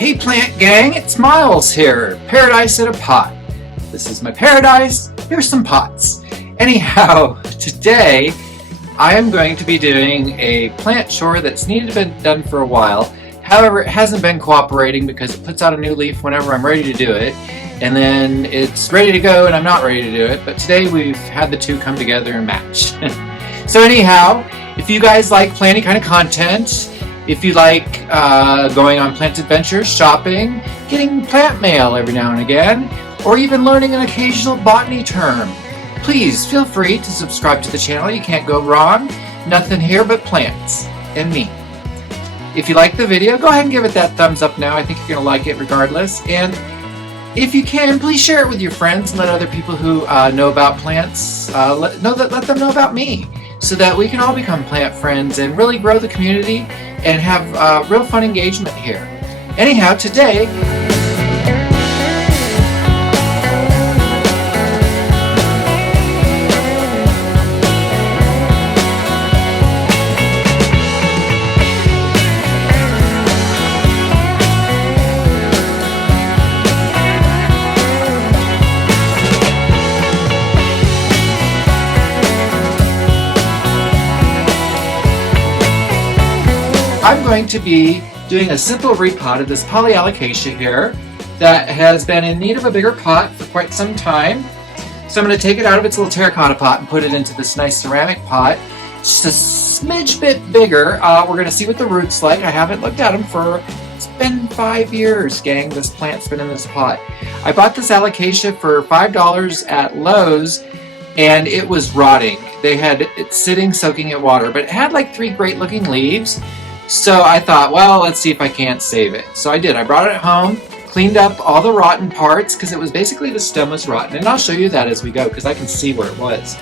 Hey plant gang, it's Miles here, Paradise in a Pot. This is my paradise, here's some pots. Anyhow, today I am going to be doing a plant chore that's needed to be done for a while. However, it hasn't been cooperating because it puts out a new leaf whenever I'm ready to do it, and then it's ready to go and I'm not ready to do it, but today we've had the two come together and match. So anyhow, if you guys like planting kind of content, if you like going on plant adventures, shopping, getting plant mail every now and again, or even learning an occasional botany term, please feel free to subscribe to the channel. You can't go wrong. Nothing here but plants and me. If you like the video, go ahead and give it that thumbs up now. I think you're going to like it regardless. And if you can, please share it with your friends and let other people who know about plants, let them know about me, so that we can all become plant friends and really grow the community and have real fun engagement here. Anyhow, today, I'm going to be doing a simple repot of this Alocasia here that has been in need of a bigger pot for quite some time. So I'm going to take it out of its little terracotta pot and put it into this nice ceramic pot. Just a smidge bit bigger. We're going to see what the roots like. I haven't looked at them it's been 5 years, gang. This plant's been in this pot. I bought this Alocasia for $5 at Lowe's, and it was rotting. They had it sitting soaking in water, but it had like 3 great looking leaves. So I thought, well, let's see if I can't save it. So I did. I brought it home, cleaned up all the rotten parts, because it was basically the stem was rotten. And I'll show you that as we go, because I can see where it was.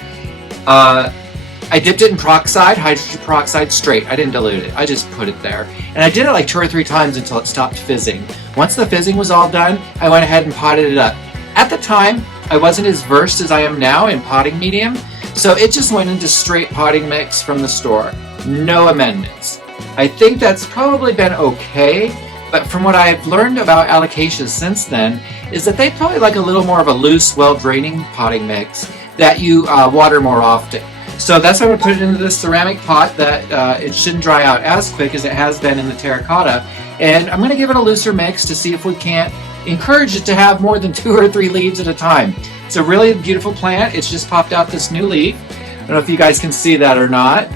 I dipped it in peroxide, hydrogen peroxide straight. I didn't dilute it. I just put it there. And I did it like 2 or 3 times until it stopped fizzing. Once the fizzing was all done, I went ahead and potted it up. At the time, I wasn't as versed as I am now in potting medium, so it just went into straight potting mix from the store. No amendments. I think that's probably been okay, but from what I've learned about Alocasias since then, is that they probably like a little more of a loose, well-draining potting mix that you water more often. So that's why I'm going to put it into this ceramic pot that it shouldn't dry out as quick as it has been in the terracotta. And I'm going to give it a looser mix to see if we can't encourage it to have more than 2 or 3 leaves at a time. It's a really beautiful plant. It's just popped out this new leaf. I don't know if you guys can see that or not.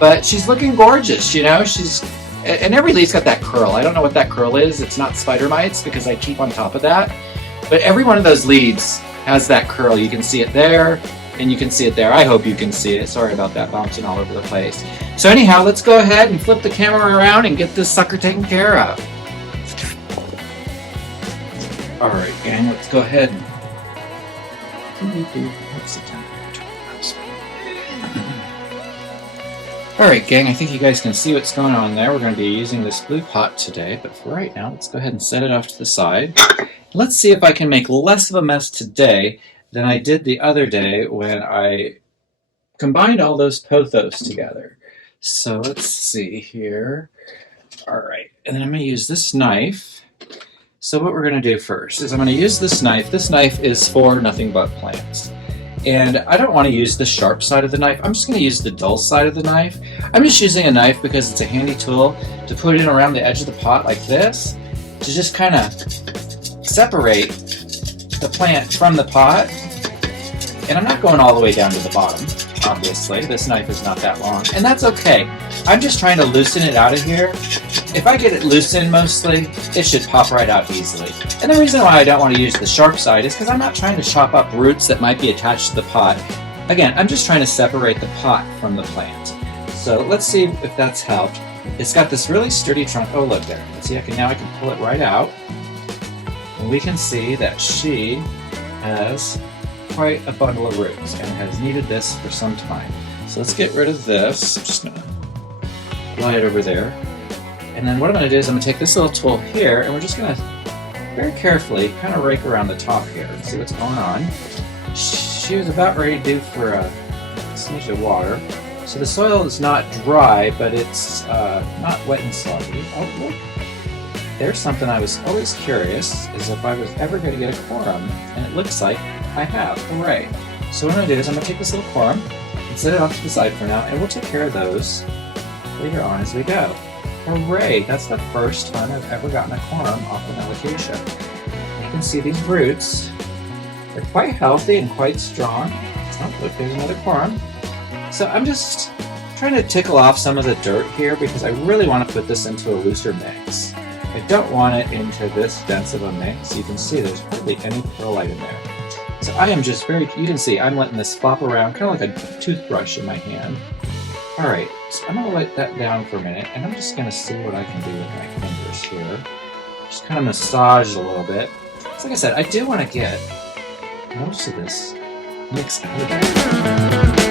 But she's looking gorgeous, you know. And every leaf's got that curl. I don't know what that curl is. It's not spider mites because I keep on top of that. But every one of those leaves has that curl. You can see it there, and you can see it there. I hope you can see it. Sorry about that bouncing all over the place. So anyhow, let's go ahead and flip the camera around and get this sucker taken care of. All right, gang, let's go ahead and... What's the time? Alright gang, I think you guys can see what's going on there. We're going to be using this blue pot today, but for right now, let's go ahead and set it off to the side. Let's see if I can make less of a mess today than I did the other day when I combined all those pothos together. So let's see here. Alright, and then I'm going to use this knife. So what we're going to do first is I'm going to use this knife. This knife is for nothing but plants. And I don't want to use the sharp side of the knife. I'm just going to use the dull side of the knife. I'm just using a knife because it's a handy tool to put in around the edge of the pot like this, to just kind of separate the plant from the pot. And I'm not going all the way down to the bottom, obviously. This knife is not that long, and that's okay. I'm just trying to loosen it out of here. If I get it loosened mostly, it should pop right out easily. And the reason why I don't want to use the sharp side is because I'm not trying to chop up roots that might be attached to the pot. Again, I'm just trying to separate the pot from the plant. So let's see if that's helped. It's got this really sturdy trunk. Oh, look there. See, now I can pull it right out. And we can see that she has quite a bundle of roots and has needed this for some time. So let's get rid of this. I'm just going to lie it over there. And then what I'm going to do is I'm going to take this little tool here, and we're just going to very carefully kind of rake around the top here and see what's going on. She was about ready to do for a smidge of water. So the soil is not dry, but it's not wet and soggy. Oh, look. there's something I was always curious, is if I was ever going to get a corum, and it looks like I have. Hooray. So what I'm going to do is I'm going to take this little corum and set it off to the side for now, and we'll take care of those later on as we go. Hooray! That's the first time I've ever gotten a corum off an alocasia. You can see these roots. They're quite healthy and quite strong. Oh, look, there's another corum. So I'm just trying to tickle off some of the dirt here because I really want to put this into a looser mix. I don't want it into this dense of a mix. You can see there's hardly any perlite in there. So I am just you can see I'm letting this flop around, kind of like a toothbrush in my hand. All right, so I'm gonna let that down for a minute, and I'm just gonna see what I can do with my fingers here. Just kind of massage a little bit. So like I said, I do want to get most of this mix out of there.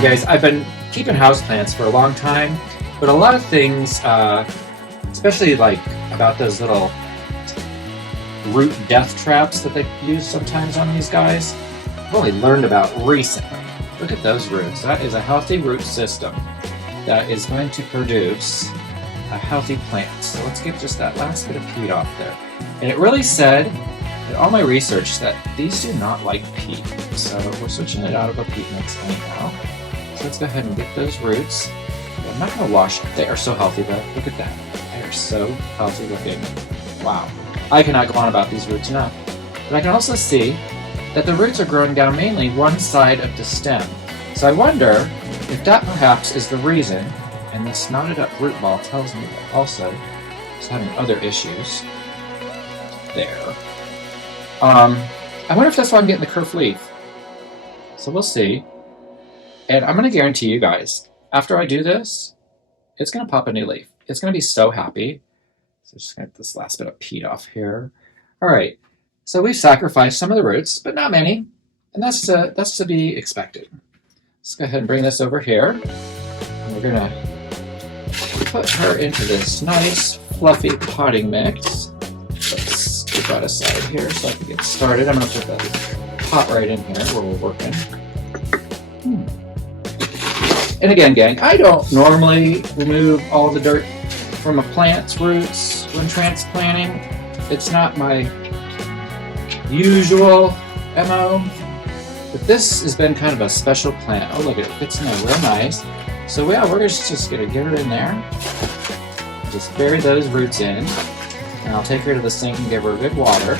Guys, I've been keeping houseplants for a long time, but a lot of things, especially like about those little root death traps that they use sometimes on these guys, I've only learned about recently. Look at those roots. That is a healthy root system that is going to produce a healthy plant. So let's get just that last bit of peat off there. And it really said in all my research that these do not like peat. So we're switching it out of a peat mix anyhow. So let's go ahead and get those roots. I'm not going to wash them. They are so healthy though. Look at that. They are so healthy looking. Wow. I cannot go on about these roots enough. But I can also see that the roots are growing down mainly one side of the stem. So I wonder if that perhaps is the reason, and this knotted up root ball tells me that also it's having other issues there. I wonder if that's why I'm getting the kerf leaf. So we'll see. And I'm going to guarantee you guys, after I do this, it's going to pop a new leaf. It's going to be so happy. So just going to get this last bit of peat off here. All right. So we've sacrificed some of the roots, but not many. And that's to be expected. Let's go ahead and bring this over here. And we're going to put her into this nice, fluffy potting mix. Let's get that aside here so I can get started. I'm going to put that pot right in here where we're working. And again, gang, I don't normally remove all the dirt from a plant's roots when transplanting. It's not my usual MO, but this has been kind of a special plant. Oh, look, it fits in there real nice. So yeah, we're just gonna get her in there. Just bury those roots in, and I'll take her to the sink and give her good water.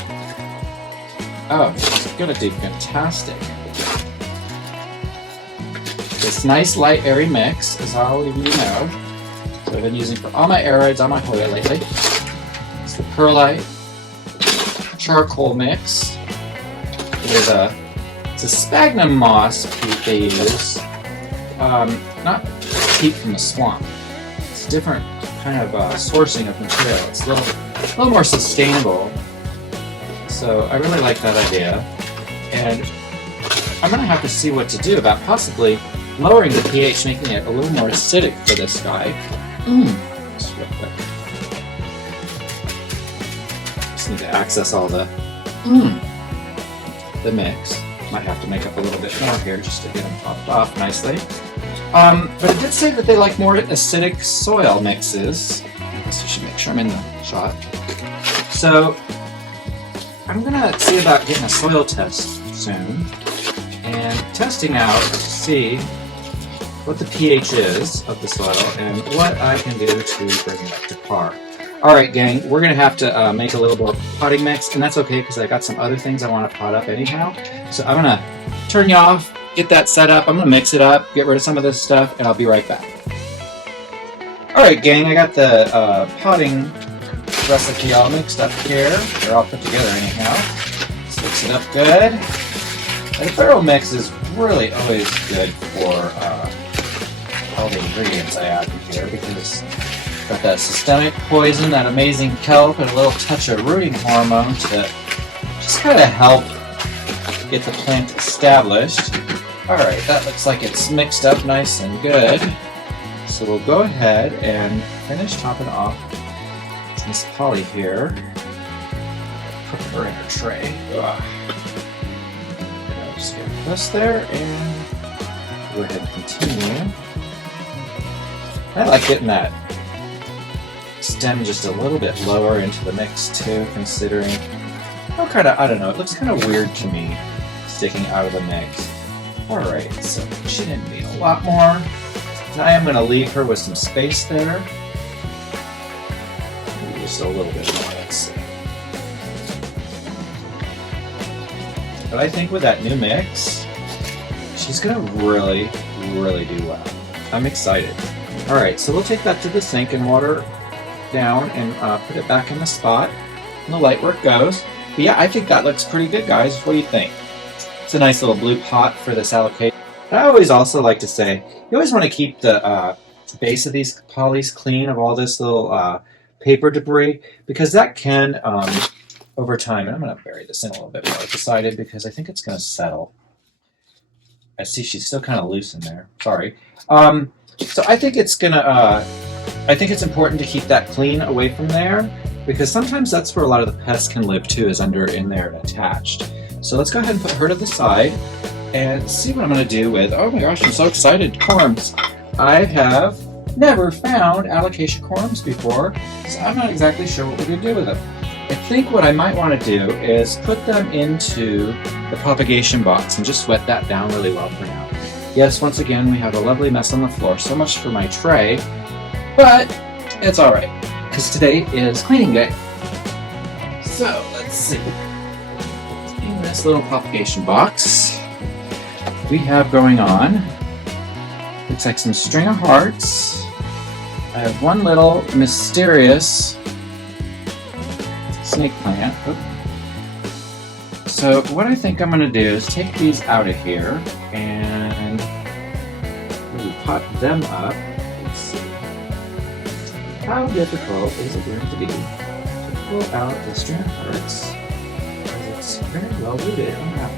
Oh, she's gonna do fantastic. This nice light airy mix, as all of you know, so I've been using for all my aerides on my Hoya lately. It's the perlite charcoal mix. It's a sphagnum moss peat they use, not peat from the swamp. It's a different kind of sourcing of material. It's a little more sustainable. So I really like that idea, and I'm going to have to see what to do about possibly lowering the pH, making it a little more acidic for this guy. Just real quick. Just need to access all the mix. Might have to make up a little bit more here just to get them popped off nicely. But it did say that they like more acidic soil mixes. I guess I should make sure I'm in the shot. So I'm gonna see about getting a soil test soon and testing out to see what the pH is of the soil and what I can do to bring it up to par. Alright gang, we're going to have to make a little more potting mix, and that's okay because I got some other things I want to pot up anyhow. So I'm going to turn you off, get that set up, I'm going to mix it up, get rid of some of this stuff, and I'll be right back. Alright gang, I got the potting recipe all mixed up here. They're all put together anyhow. Let's mix it up good. And a thorough mix is really always good for all the ingredients I add in here because I've got that systemic poison, that amazing kelp, and a little touch of rooting hormone to just kind of help get the plant established. Alright, that looks like it's mixed up nice and good. So we'll go ahead and finish topping off Miss Polly here. Put her in her tray. Just get this there and go ahead and continue. I like getting that stem just a little bit lower into the mix too, considering I don't know, it looks kind of weird to me sticking out of the mix. Alright, so she didn't need a lot more. I am going to leave her with some space there. Maybe just a little bit more, let's see. But I think with that new mix, she's going to really, really do well. I'm excited. Alright, so we'll take that to the sink and water down and put it back in the spot and the light where it goes. But yeah, I think that looks pretty good, guys. What do you think? It's a nice little blue pot for this Alocasia. I always also like to say, you always want to keep the base of these polys clean of all this little paper debris, because that can, over time, and I'm going to bury this in a little bit more decided because I think it's going to settle. I see she's still kind of loose in there. Sorry. So I think it's important to keep that clean away from there, because sometimes that's where a lot of the pests can live too, is in there and attached. So let's go ahead and put her to the side and see what I'm going to do with, oh my gosh, I'm so excited, corms. I have never found Alocasia corms before, so I'm not exactly sure what we're going to do with them. I think what I might want to do is put them into the propagation box and just wet that down really well for now. Yes, once again, we have a lovely mess on the floor, so much for my tray, but it's alright, because today is cleaning day. So, let's see. In this little propagation box, we have going on, looks like some string of hearts. I have one little mysterious snake plant. So what I think I'm going to do is take these out of here and pot them up. Let's see. How difficult is it going to be to pull out the string of hearts? Because it's very well rooted on that.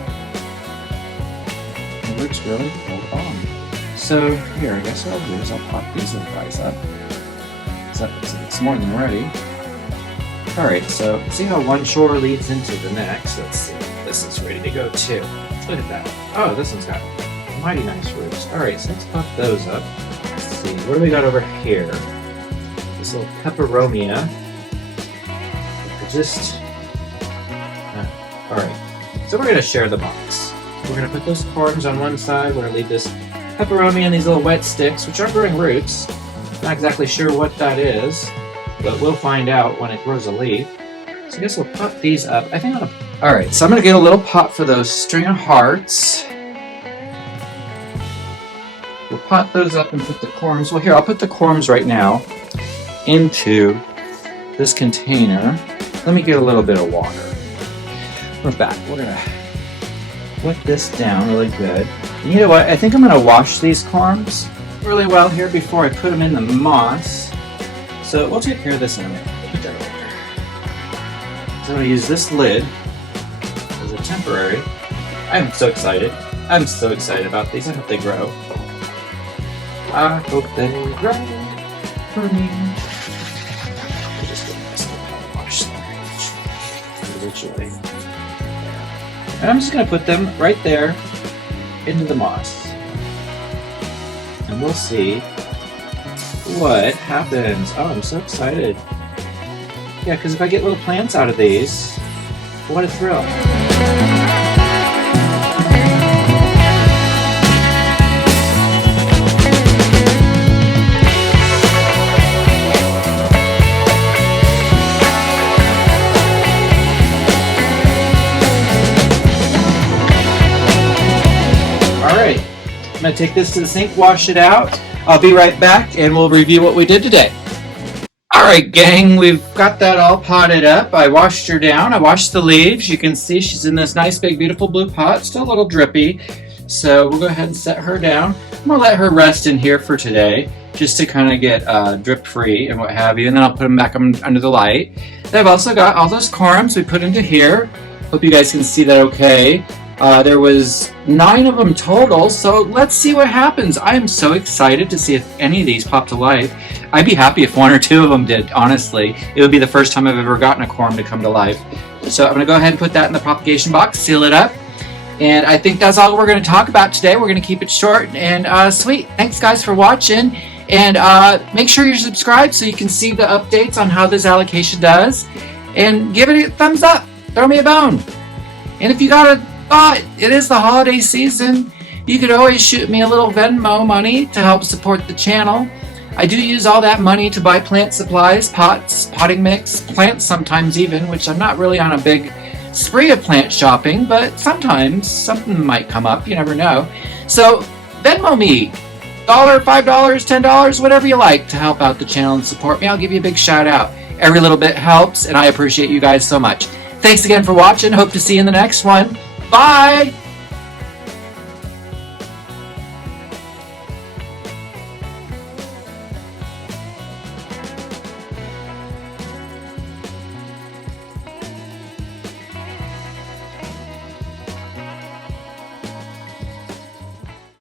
It looks really hold on. So here, I guess what I'll do is I'll pop these little guys up. So it's more than ready. Alright, so see how one shore leads into the next. Let's see. This is ready to go too. Look at that. Oh, this one's got mighty nice roots. Alright, so let's pop those up. Let's see. What do we got over here? This little peperomia. Alright, so we're going to share the box. We're going to put those corms on one side. We're going to leave this peperomia and these little wet sticks, which are growing roots. Not exactly sure what that is, but we'll find out when it grows a leaf. So I guess we'll pop these up. I think Alright, so I'm going to get a little pot for those string of hearts. We'll pot those up and put the corms. Well, here, I'll put the corms right now into this container. Let me get a little bit of water. We're back. We're going to wet this down really good. And you know what? I think I'm going to wash these corms really well here before I put them in the moss. So we'll take care of this in a minute. Put that over. So I'm going to use this lid as a temporary. I'm so excited. I'm so excited about these. I hope they grow. I hope they grow for me. I'll just get this little power wash there individually. And I'm just going to put them right there into the moss. And we'll see what happens. Oh, I'm so excited. Yeah, because if I get little plants out of these, what a thrill. Alright, I'm going to take this to the sink, wash it out. I'll be right back and we'll review what we did today. Alright gang, we've got that all potted up. I washed her down. I washed the leaves. You can see she's in this nice big beautiful blue pot. Still a little drippy. So we'll go ahead and set her down. I'm going to let her rest in here for today just to kind of get drip free and what have you. And then I'll put them back under the light. Then I've also got all those corms we put into here. Hope you guys can see that okay. There was 9 of them total, so let's see what happens. I am so excited to see if any of these pop to life. I'd be happy if 1 or 2 of them did, honestly. It would be the first time I've ever gotten a corum to come to life. So I'm going to go ahead and put that in the propagation box, seal it up. And I think that's all we're going to talk about today. We're going to keep it short and sweet. Thanks, guys, for watching. And make sure you're subscribed so you can see the updates on how this alocasia does. And give it a thumbs up. Throw me a bone. And if you got a thought, it is the holiday season, you could always shoot me a little Venmo money to help support the channel. I do use all that money to buy plant supplies, pots, potting mix, plants sometimes even, which I'm not really on a big spree of plant shopping, but sometimes something might come up, you never know. So Venmo me, $1, $5, $10, whatever you like to help out the channel and support me. I'll give you a big shout out. Every little bit helps, and I appreciate you guys so much. Thanks again for watching. Hope to see you in the next one. Bye!